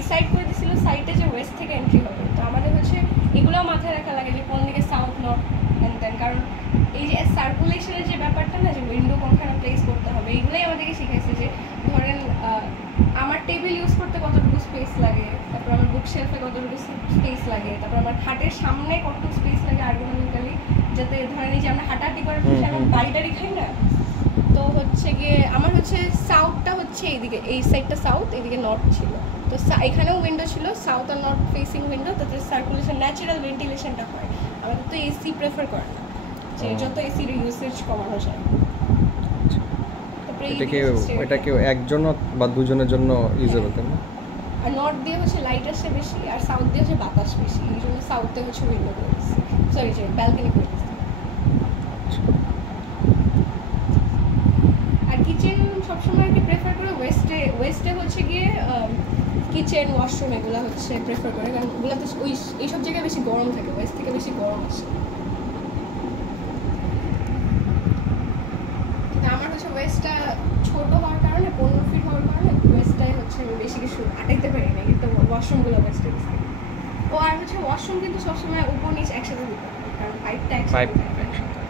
Decide করে দিয়েছিল সাইটে যে ওয়েস্ট থেকে এন্ট্রি হবে। তো আমাদের হচ্ছে এগুলোও মাথায় রাখা লাগে যে কোন দিকে সাউথ নর্থ অ্যান্ড দেন, কারণ এই যে সার্কুলেশনের যে ব্যাপারটা না, যে উইন্ডো কোনখানে প্লেস করতে হবে, এইগুলোই আমাদেরকে শিখাইছে। যে ধরেন আমার টেবিল ইউজ করতে কতটুকু স্পেস লাগে, তারপর আমার বুক শেলফে কতটুকু স্পেস লাগে, তারপর আমার খাটের সামনে কতটুকু স্পেস লাগে আর্গুমেন্টালি, যাতে ধরেন এই যে আমরা হাঁটাহাঁটি করে আমরা বাড়ি খাই না। তো হচ্ছে গিয়ে আমার হচ্ছে সাউথটা হচ্ছে এইদিকে, এই সাইডটা সাউথ, এইদিকে নর্থ ছিল। তো এখানেও উইন্ডো ছিল, সাউথ আর নর্থ ফেসিং উইন্ডো, তাতে সার্কুলেশন ন্যাচারাল ভেন্টিলেশনটা হয়। আমাদের তো এসি প্রেফার করে না, যে যত এসির ইউসেজ কমানো যায়। এটা কি একজন বা দুজনের জন্য ইউজেবল তাই না? আর নর্থ দিয়ে হচ্ছে লাইট আসে বেশি, আর সাউথ দিয়ে হচ্ছে বাতাস বেশি, এই জন্য সাউথে হচ্ছে উইন্ডো করে দিচ্ছি, সরি যে ব্যালকনি করে দিচ্ছি। আর কিচেন সবসময় আর কি প্রেফার করে ওয়েস্টে হচ্ছে গিয়ে কিচেন ওয়াশরুম এগুলো হচ্ছে প্রেফার করে, কারণ ওগুলোতে এইসব জায়গায় বেশি গরম থাকে, ওয়েস্ট থেকে বেশি গরম আসে। কিন্তু আমার হচ্ছে ওয়েস্টটা ছোটো হওয়ার কারণে, 15 ফিট হওয়ার কারণে ওয়েস্টটাই হচ্ছে আমি বেশি কিছু আটাইতে পারি না, কিন্তু ওয়াশরুমগুলো ওয়েস্টে দিচ্ছি। ও আর হচ্ছে ওয়াশরুম কিন্তু সবসময় উপর নিচ একসাথে দিতে হবে, কারণ পাইপটা একসাথে